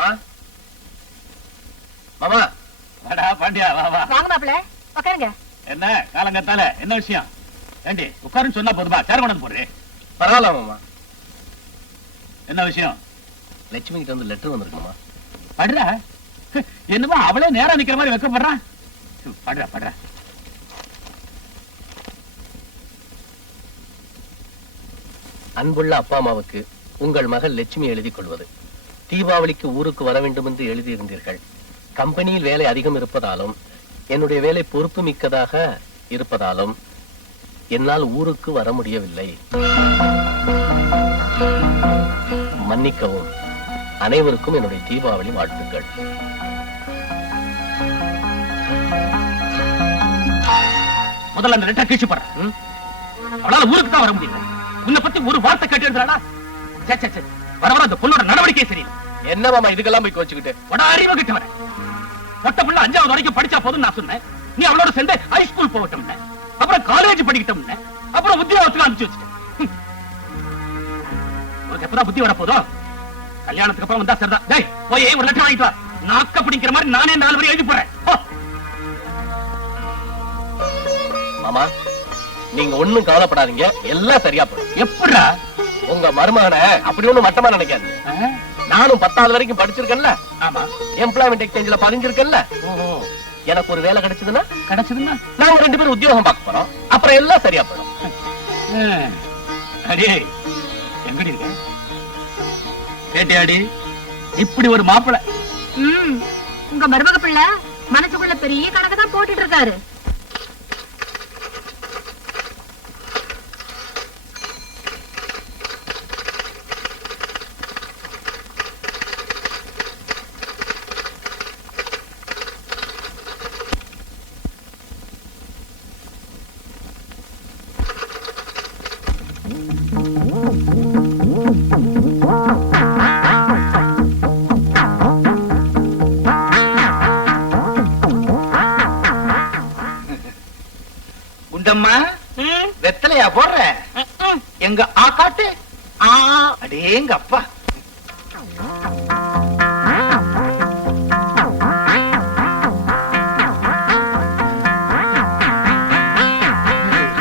மாமா மாமா வாடா பாண்டியா, வா வா. வாங்க மாப்பிள்ள, உட்காருங்க. என்ன காலங்கத்தால என்ன விஷயம்? ஏண்டி உட்காருன்னு சொன்னா போதுமா? சேர் கொண்டு போடுறேன். பரவாயில்ல மாமா. என்ன விஷயம்? லட்சுமி கிட்ட வந்து லெட்டர் வந்திருக்குமா? படுறா. என்னமோ அவளே நேரா நிக்கிற மாதிரி வைக்கப்படுறான். படுறா படுறா. அன்புள்ள அப்பா அம்மாவுக்கு உங்கள் மகள் லட்சுமி எழுதி கொள்வது. தீபாவளிக்கு ஊருக்கு வர வேண்டும் என்று எழுதியிருந்தீர்கள். கம்பெனியில் வேலை அதிகம் இருப்பதாலும் என்னுடைய வேலை பொறுப்பு மிக்கதாக இருப்பதாலும் என்னால் ஊருக்கு வர முடியவில்லை. மன்னிக்கவும். அனைவருக்கும் என்னுடைய தீபாவளி வாழ்த்துக்கள். முதல்ல அந்த லெட்டர் கிழிச்சு போடுறேன். அவளால ஊருக்கு தான் வர முடியல. உன்னை பத்தி ஒரு வார்த்தை கேட்டு எழுதுறாடா. வர வர அந்த பொண்ணோட நடவடிக்கை சரியில்லை. என்ன மாமா இதுக்கெல்லாம் போய் கோச்சுக்கிட்டு? வட அறிவு கிட்டவன. மொத்த பிள்ளை 5வது வரைக்கும் படிச்சா போதும் நான் சொன்னேன். நீ அவளோட சேர்ந்து ஹை ஸ்கூல் போகட்டும், அப்புறம் காலேஜ் படிக்கட்டும், அப்புறம் உத்தியோகத்துல அனுப்பிச்சு வச்சுட்டேன். உனக்கு எப்பதான் புத்தி வர போதும்? கல்யாணத்துக்கு அப்புறம் வந்தா சரிதான். டேய் போய் ஒரு லெட்டர் வாங்கிட்டு வா. நாக்க பிடிக்கிற மாதிரி நானே 4 வரை எழுதி போறேன். மாமா நீங்க ஒண்ணும் கவலைப்படாதீங்க, எல்லாம் சரியா போடும். எப்படா? உங்க மருமகனை அப்படி ஒண்ணும் மட்டமா நினைக்காதீங்க. நானும் 10வது வரைக்கும் படிச்சிருக்கேன்ல. ஆமா. எம்ப்ளாய்மெண்ட் எக்ஸ்சேஞ்சில பதிஞ்சிருக்கேன்ல. எனக்கு ஒரு வேலை கிடைச்சதுன்னா நாங்க 2 பேரும் உத்தியோகம் பார்க்க போறோம். அப்புறம் எல்லாம் சரியா போயிடும். அடே எங்கடி இருக்க? கேட்டியாடி? இப்படி ஒரு மாப்பிள்ளை. உங்க மருமக பிள்ளை மனசுக்குள்ள பெரிய கணக்கு தான் போட்டுட்டு இருக்காரு. குண்டம்மா வெத்தலையா போடுற? எங்க காட்டு. அடேங்க அப்பா.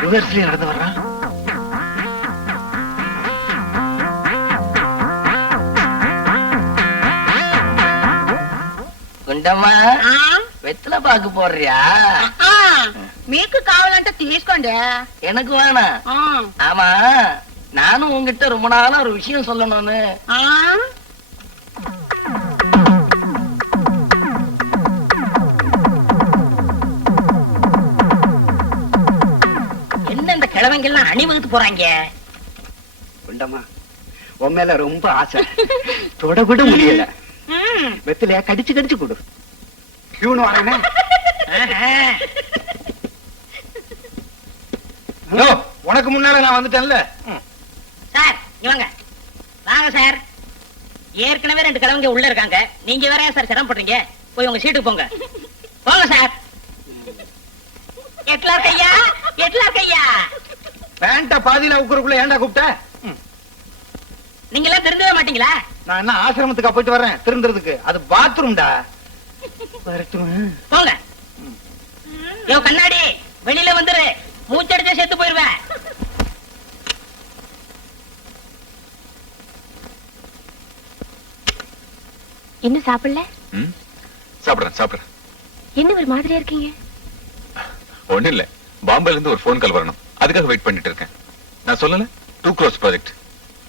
ரிவர்ஸ்ல நடந்து வர்றான். గుండమ్మా వెత్తల పాకు పోర్రియా? మీకు కావాలంటే తీసుకోండి. எனக்கு வேணாம். ஆமா நானும் உங்ககிட்ட ரொம்ப நாளா ஒரு விஷயம் சொல்லணும்னு. என்ன இந்த கிழவங்கெல்லாம் அணிவகுத்து போறாங்க? குண்டம்மா உன் மேல ரொம்ப ஆசை, தொட கூட முடியல. வெத்திலையா கடிச்சு கடிச்சு கொடு. கியூன் வரேனே. உனக்கு முன்னால நான் வந்துட்டேன்ல. சார் இவங்க வாங்க சார். ஏற்கனவே 2 கிழவங்க உள்ள இருக்காங்க. நீங்க வேற ஏன் சார் சிரமப்படுறீங்க? போய் உங்க சீட்டுக்கு போங்க. போங்க சார். எட்லா கையா, எட்லா கையா. பேண்ட பாதியில உக்குறக்குள்ள ஏன்டா கூப்பிட்ட? நீங்க எல்லாம் திருந்தவே மாட்டீங்களா? நான் என்ன ஆசிரமத்துக்கு போயிட்டு வரேன் திருந்துறதுக்கு? அது பாத்ரூம்டா. போங்க. யோ கண்ணாடி வெளியில வந்துரு. மூச்சடிச்சா செத்து போயிருவேன். இன்னும் சாப்பிடல? சாப்பிடுறேன். என்ன ஒரு மாதிரியா இருக்கீங்க? ஒண்ணு இல்ல, பாம்பேல இருந்து ஒரு போன் கால் வரணும், அதுக்காக வெயிட் பண்ணிட்டு இருக்கேன். நான் சொல்லல 2 crores ப்ராஜெக்ட்.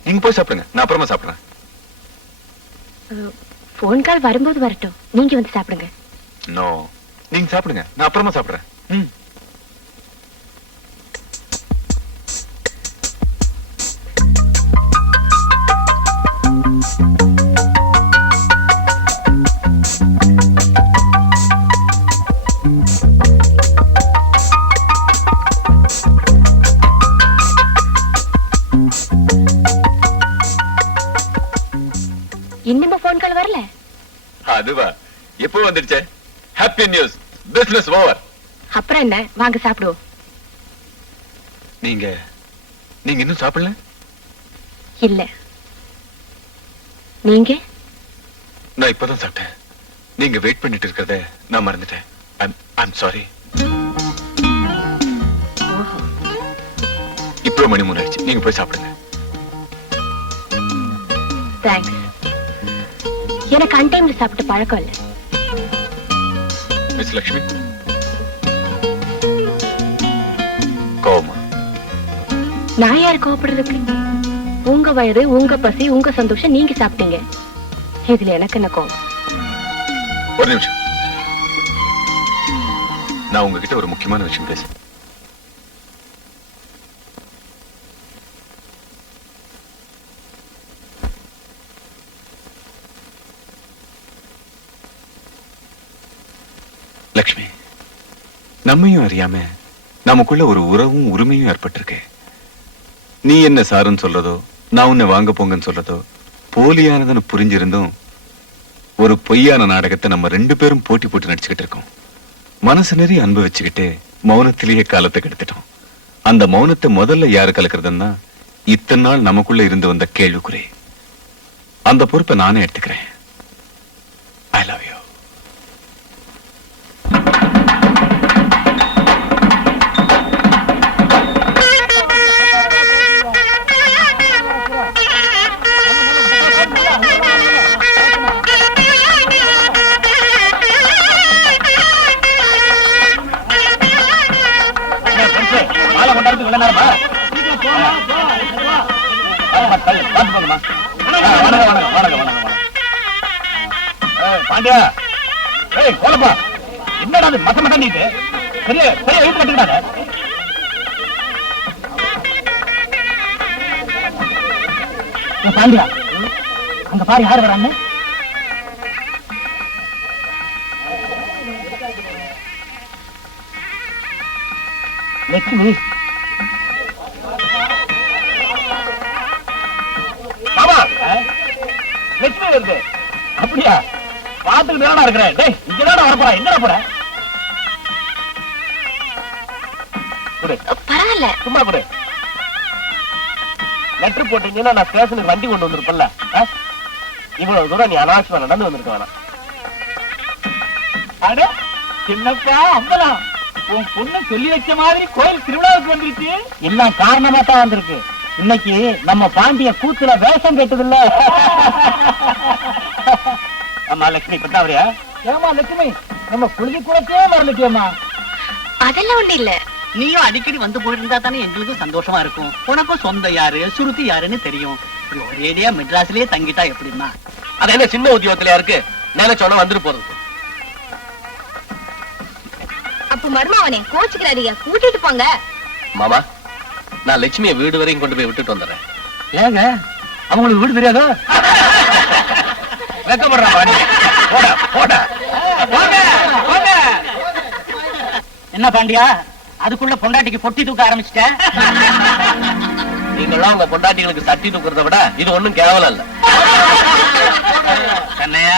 நீங்க போய் சாப்பிடுங்க, நான் அப்புறமா சாப்பிடுறேன். போன் கால் வரும்போது வரட்டும், நீங்க வந்து சாப்பிடுங்க. நோ, நீங்க சாப்பிடுங்க, நான் அப்புறமா சாப்பிடுறேன். இன்னும் போன் கால் வரல? அதுவா, எப்போ வந்துடுச்சே. Happy news, business over. அப்புறம் என்ன, வாங்க சாப்பிடுவோம். நீங்க இன்னும் சாப்பிடல? இல்ல. நீங்க? நான் இப்பதான் சாப்பிட்டேன். நீங்க வெயிட் பண்ணிட்டு இருக்கிறத நான் மறந்துட்டேன். I'm sorry. இப்போ மணி 3 ஆயிடுச்சு. நீங்க போய் சாப்பிடுங்க. தேங்க்ஸ். எனக்கு அன்டைம்ல சாப்பிட்டு பழக்கம் இல்ல. மிஸ் லட்சுமி, கோவமா? நான் யாரு கோவப்படுறதுக்கு? உங்க வயது, உங்க பசி, உங்க சந்தோஷம் நீங்க சாப்பிட்டீங்க. இதுல எனக்கு என்ன கோவம்? ஒரு நிமிஷம், நான் உங்ககிட்ட ஒரு முக்கியமான விஷயம் பேசுறேன். லக்ஷ்மி, நம்மையும் அறியாம நமக்குள்ள ஒரு உறவும் உரிமையும் ஏற்பட்டிருக்கு. நீ என்ன சாருன்னு சொல்றதோ, நான் உன்னை வாங்க போங்கன்னு சொல்றதோ போலியானதுன்னு புரிஞ்சிருந்தும் ஒரு பொய்யான நாடகத்தை நம்ம 2 பேரும் போட்டி போட்டு நடிச்சுக்கிட்டு இருக்கோம். மனசு நிறைய அன்பு வச்சுக்கிட்டு மௌனத்திலேயே காலத்தை கெடுத்துட்டோம். அந்த மௌனத்தை முதல்ல யாரு கலக்கிறதுன்னா இத்தனை நாள் நமக்குள்ள இருந்து வந்த கேள்விக்குறி. அந்த பொறுப்பை நானே எடுத்துக்கிறேன். I love you. பாண்டியா, கோலப்பா, என்னடா மச மசன்னிட்டு பெரிய பெரிய எழுத்து கட்டுக்கிறாங்க. பாண்டியா, அங்க பாரு யாரு வரான்னு. லட்சுமி. மாமா, லட்சுமி வருது. அப்படியா? பாத்துக்கிட்டு தானடா இருக்கிறேன். டேய், இங்கதானடா வரப்போறா. எங்கடா போற? குடு. பரவாயில்ல. சும்மா குடு. லெட்டர் போட்டீங்கன்னா நான் ஸ்டேஷனுக்கு வண்டி கொண்டு வந்திருப்பேன்ல. இவ்வளவு தூரம் நீ அனாவசியமா நடந்து வந்திருக்க வேணாம். அட சின்னப்பா, அம்பலம், உன் பொண்ணு சொல்லி வச்ச மாதிரி கோயில் திருவிழாவுக்கு வந்துருச்சு. எல்லாம் காரணமா தான் வந்திருக்கு. இன்னைக்கு நம்ம பாண்டிய கூத்துல வேஷம் கேட்டதில்ல. அம்மா லட்சுமி, இப்பதான் வரியா? ஏமா லட்சுமி, நம்ம குளிக்க குளத்தே வரலட்டியம்மா. அதெல்லாம் ஒண்ணு இல்ல. நீயும் அடிக்கடி வந்து போயிருந்தா தானே எங்களுக்கும் சந்தோஷமா இருக்கும். உனக்கும் சொந்த யாரு சுருதி யாருன்னு தெரியும். இப்படி ஒரேடியா மெட்ராஸ்லயே தங்கிட்டா எப்படிமா? அது என்ன சின்ன உத்தியோகத்திலயா இருக்கு? நினைச்சோன்னா வந்துட்டு போறது. அப்ப மருமாவனே கோச்சுக்கிறாரியா, கூட்டிட்டு போங்க. மாமா, நான் லட்சுமியை வீடு வரையும் கொண்டு போய் விட்டுட்டு வந்துடுறேன். ஏங்க, அவங்களுக்கு வீடு தெரியாதோ? வெக்கப்படுறா பாடி. போடா போடா. என்ன பாண்டியா, அதுக்குள்ள பொண்டாட்டிக்கு பொட்டி தூக்க ஆரம்பிச்சிட்ட? நீங்களாம் உங்க பொண்டாட்டிகளுக்கு சட்டி தூக்குறத விட இது ஒண்ணும் கேவலம் இல்ல. கண்ணையா,